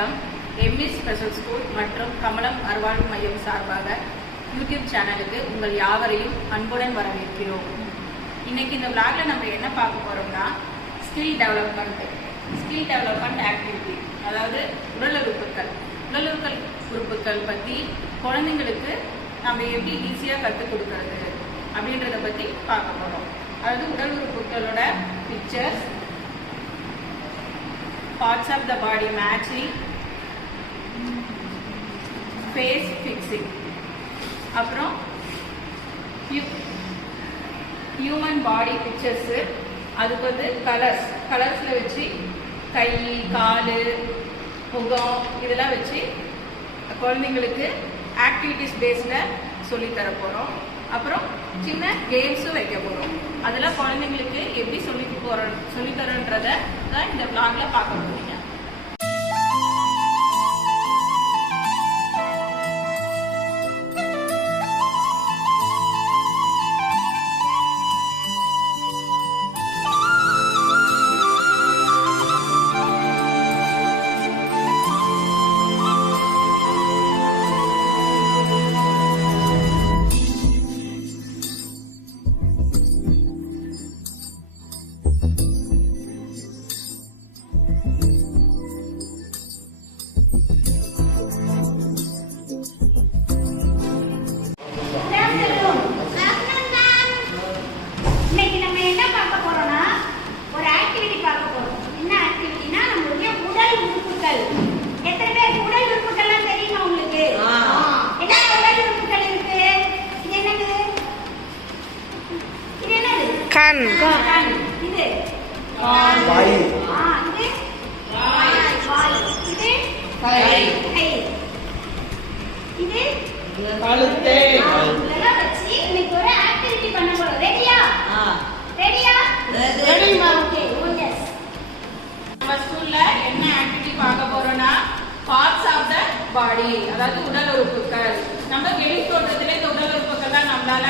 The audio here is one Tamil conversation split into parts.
வணக்கம். எம்இ ஸ்பெஷல் ஸ்கூல் மற்றும் கமலம் மறுவாழ்வு மையம் சார்பாக யூடியூப் சேனலுக்கு உங்கள் யாவரையும் அன்புடன் வரவேற்கிறோம். இன்னைக்கு இந்த விளாக்ல நம்ம என்ன பார்க்க போறோம்னா ஸ்கில் டெவலப்மெண்ட் ஆக்டிவிட்டி, அதாவது உடல் உறுப்புகள் பற்றி குழந்தைங்களுக்கு நம்ம எப்படி ஈஸியாக கற்றுக் கொடுக்கறது அப்படின்றத பற்றி பார்க்க போகிறோம். அதாவது உடல் உறுப்புகளோட pictures, parts of the body matching, face fixing, அப்புறம் ஹியூமன் பாடி பிக்சர்ஸு, அதுக்கு வந்து கலர்ஸில் வச்சு கை, கால், முகம் இதெல்லாம் வச்சு குழந்தைங்களுக்கு ஆக்டிவிட்டிஸ் பேஸில் சொல்லித்தர போகிறோம். அப்புறம் சின்ன கேம்ஸும் வைக்க போகிறோம். அதில் குழந்தைங்களுக்கு எப்படி சொல்லித்தரோன்றதை தான் இந்த விளாக்ல பார்க்க போறீங்க. கண், இது வாய், இது வாய், இது கை, இது கழுத்து. இதெல்லாம் வச்சு இன்னைக்கு ஒரு ஆக்டிவிட்டி பண்ண போறோம். ரெடியா? ரெடிமா. Okay, yes. நம்ம ஸ்கூல்ல என்ன ஆக்டிவிட்டி பார்க்க போறோம்னா பார்ட்ஸ் ஆஃப் த பாடி, அதாவது உடல் உறுப்புகள். நம்ம வெளி தோற்றத்திலே இந்த உடல் உறுப்புகள் தான் நம்மளால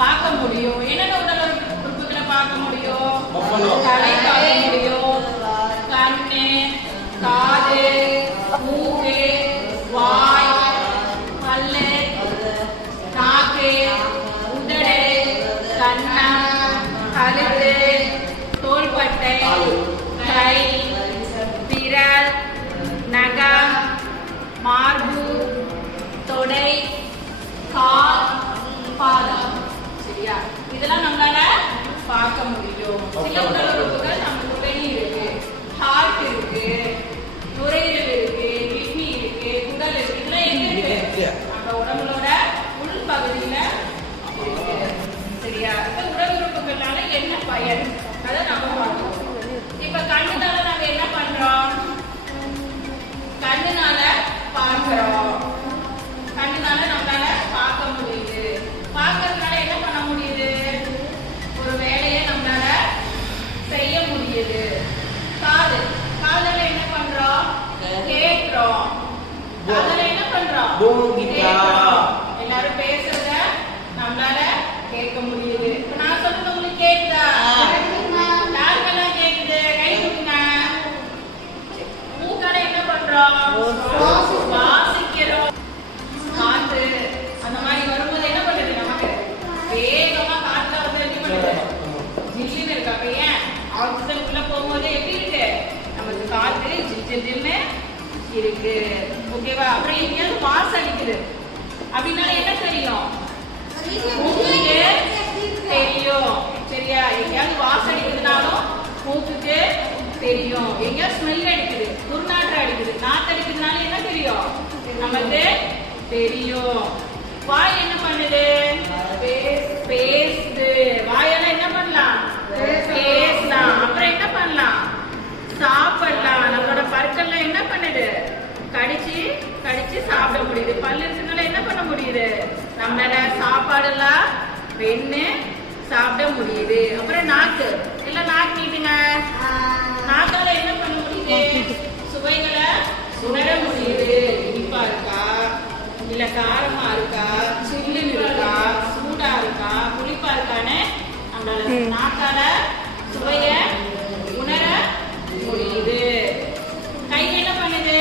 பார்க்க முடியும். என்னென்ன உடல் உறுப்புகளை பார்க்க முடியும்? தலை பார்க்க முடியும், கண்ணு, காது, மூக்கு, வாய், பல்லு, நாக்கு, உதடு, கன்னம், கழுத்து, தோள்பட்டை, கை, விரல், நகம், மார்பு, தொடை, கால், பாதம். சரியா? இதெல்லாம் நம்மளால பார்க்க முடியும். சில உடல் உறுப்புகள் நமக்கு வெளி இருக்கு, ஹார்ட் இருக்கு, நுரையீரல் இருக்கு, கிட்னி இருக்கு, குடல் இருக்கு. இதெல்லாம் எங்க இருக்கு? நம்ம உடம்புலோட உள் பகுதியில இருக்கு. சரியா? இந்த உடல் உறுப்புகளால என்ன பயன் அதை நம்ம பார்க்கணும். இப்ப கண்ணுனால நாங்க என்ன பண்றோம்? கண்ணுனால பார்க்கிறோம். கண்ணுனால நம்மளால பார்க்க முடியுது. பார்க்கறதுனால என்ன பண்ண முடியுது? ஒரு வேலையை நம்மளால செய்ய முடியுது. காதுல என்ன பண்றோம்? கேட்கிறோம். காதுல என்ன பண்றோம்? கேட்கிறோம். எல்லாரும் பேசுறத நம்மளால கேட்க முடியுது. இப்ப நான் சொல்றது உங்களுக்கு கேக்குதா? யாருக்கெல்லாம் கேக்குது? கை தூக்குங்க. மூக்கால என்ன பண்றோம்? வாசிக்கிறோம். காத்து அந்த மாதிரி வரும்போது என்ன பண்ணுது? நமக்கு வேகமா காற்று வந்து என்ன பண்ணுது? ஜில்லுன்னு இருக்கு. அப்ப ஏன் ஆக்சிஜன் உள்ள போகும்போது எப்படி இருக்கு? நமக்கு காத்து ஜில்லுன்னு இருக்கு. ஓகேவா? அப்புறம் எங்கேயாவது வாசம் அடிக்குது அப்படின்னால என்ன தெரியும்? மூக்குக்கு தெரியும். சரியா? எங்கேயாவது வாசம் அடிக்குதுனாலும் மூக்குக்கு தெரியும். எங்கேயாவது ஸ்மெல் அடிக்குது, துர்நாற்றம் அடிக்குது, நாத்து அடிக்குதுனால என்ன தெரியும்? நமக்கு தெரியும். வாய் என்ன பண்ணுது? பேசுது. வாயால என்ன பண்ணலாம்? பேசலாம். அப்புறம் என்ன பண்ணலாம்? சாப்பிடலாம். நம்மளோட பற்கள்ல என்ன பண்ணுது? கடிச்சு சாப்பிட முடியுது. பல்லு இருக்கிறதுனால என்ன பண்ண முடியுது? நம்மளால சாப்பாடுலாம் வெண்ணு சாப்பிட முடியுது. அப்புறம் நாக்கு, எல்லாம் நாக்கு நீட்டுங்க. நாக்கால என்ன பண்ண முடியுது? சுவைகளை உணர முடியுது. இனிப்பா இருக்கா, இல்ல காரமா இருக்கா, சில்லுன்னு இருக்கா, சூடா இருக்கா, புளிப்பா இருக்கான்னு நம்மளால நாக்கால சுவைய உணர முடியுது. கை என்ன பண்ணுது?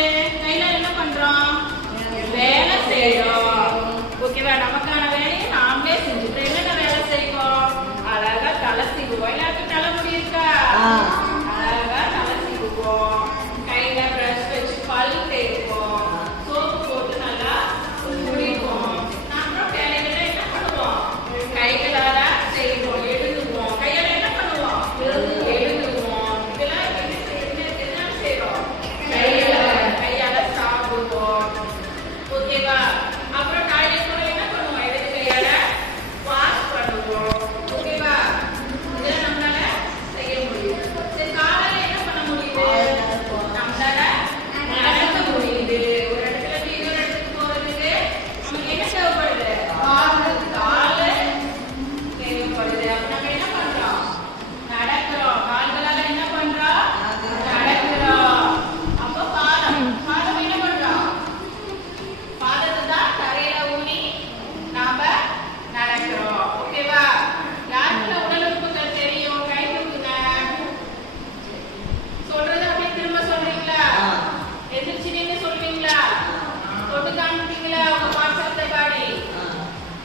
காமிப்பீங்களா உங்க பாசத்தை பாடி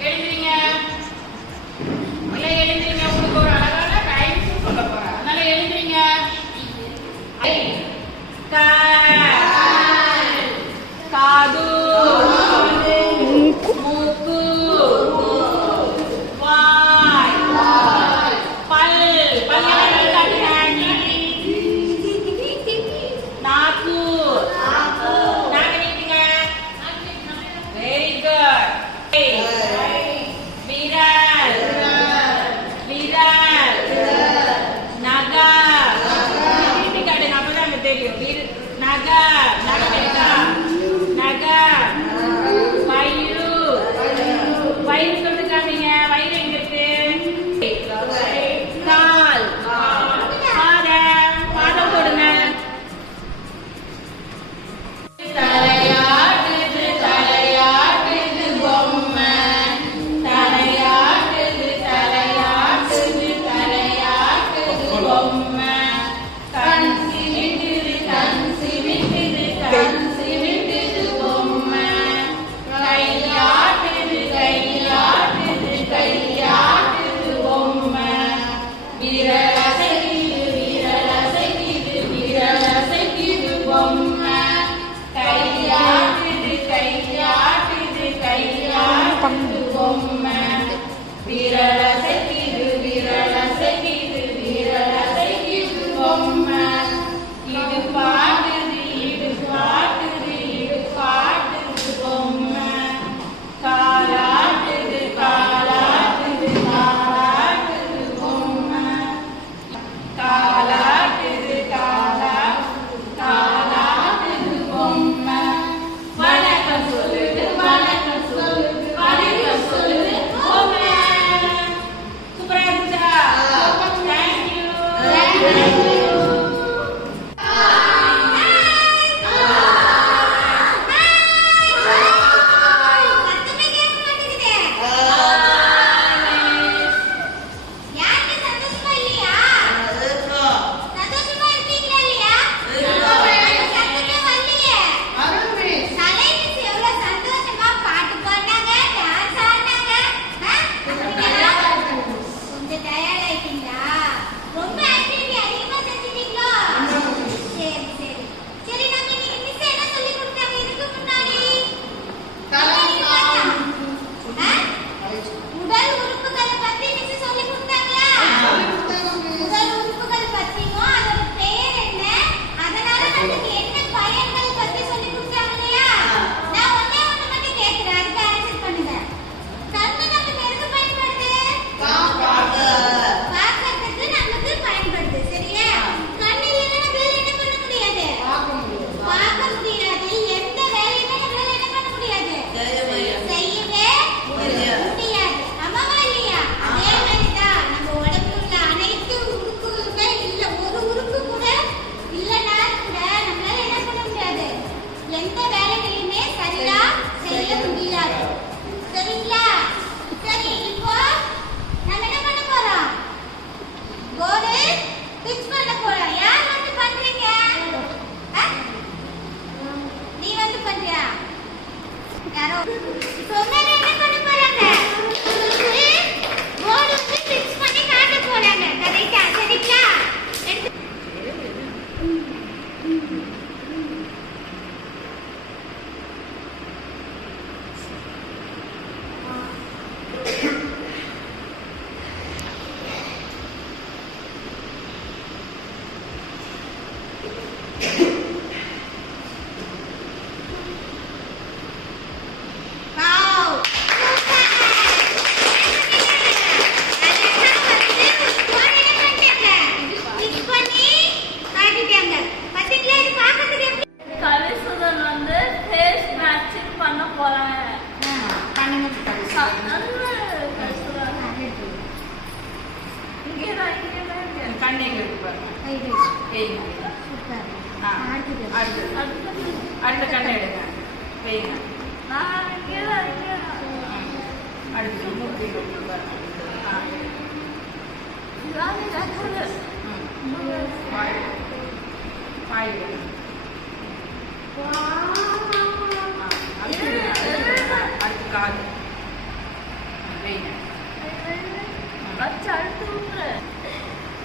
எழுதுறீங்க இல்ல எழுதுறீங்க உங்களுக்கு ஒரு அழகான ரைம்ஸ் சொல்ல போறேன் அதனால எழுதுறீங்க காது மூக்கு வாய் பல் நாக்கு நாக்கு வெரி குட் விரல் விரல் நகை வீட்டுக்காடு அப்பதான் தெரியும் நகை நகை நகை வயிறு வயிறு சொல்லிருக்காங்க வயிறு எங்க இருக்கு கால் பாதம் பாதம் போடுங்க தலையாட்டுது தலையாட்டுது பொம்மை தலையாட்டுது தலையாட்டுது தலையாட்டுது பொம்மை கண் சிமிட்டுது கண் சிமிட்டுது கண் சிமிட்டுது பொம்மை கையாட்டுது கையாட்டுது கையாட்டுது பொம்மை விரல் அசைக்குது விரல் அசைக்குது விரல் அசைக்குது பொம்மை கையாட்டுது கையாட்டுது கையாட்டுது பொம்மை விரல் அசைக்குது விரல் அசைக்குது விரல் அசைக்குது பொம்மை இது பாட்டுது இது பாட்டுது இது பாட்டுது பொம்மை காலாட்டுது காலாட்டுது காலாட்டுது பொம்மை காலாட்டுது காலாட்டுது பொம்மை வணக்கம் சொல்லுது வணக்கம் சொல்லுது வணக்கம் சொல்லுது பொம்மை சூப்பரா இருந்துச்சா தேங்க்யூ அடுத்த கண்ணை எடுங்க வைங்க. அடுத்து மூக்கு பாய் காது வைங்க.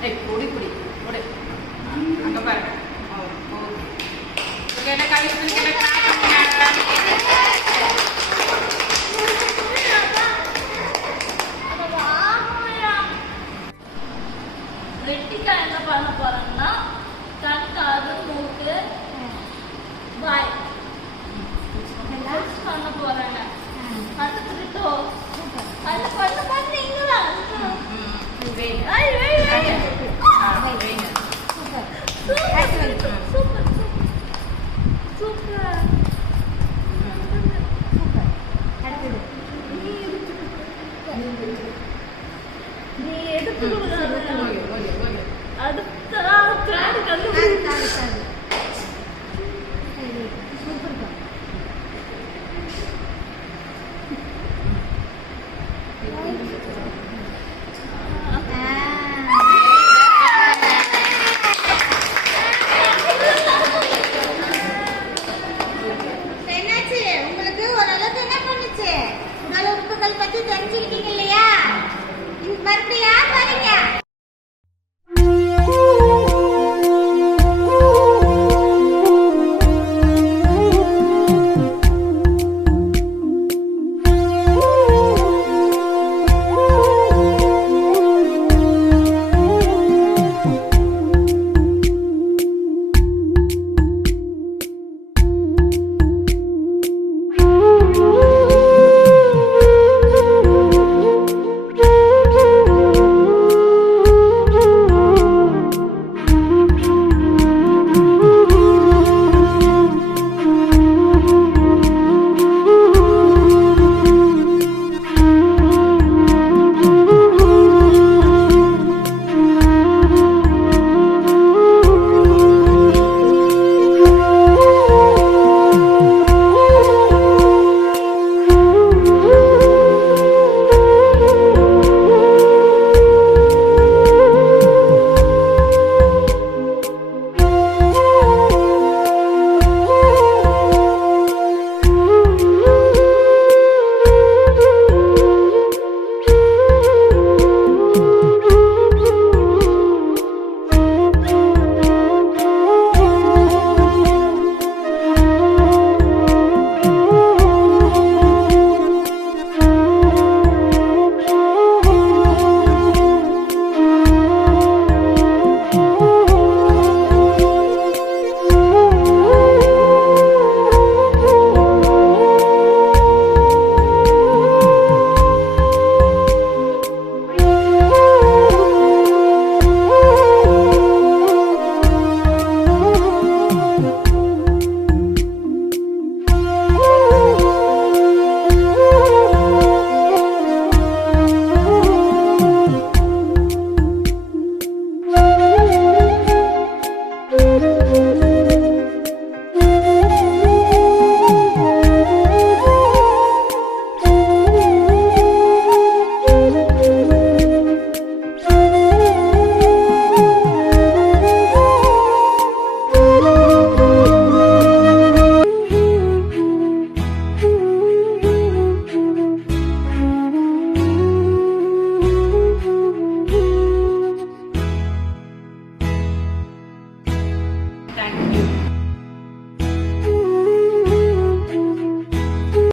ஏய் பொடி பொடி பொடி அங்க பாருங்க. ஓகே என்ன கை பிடிச்சிட்டு வெட்டிக்கா என்ன பண்ண போறாங்கன்னா கண் காது மூக்கு வாய் பண்ண போறாங்க. கத்துக்கிட்டோ அது பண்ண பண்ணீங்களா? வைங்க. ஐ வை வை வைங்க.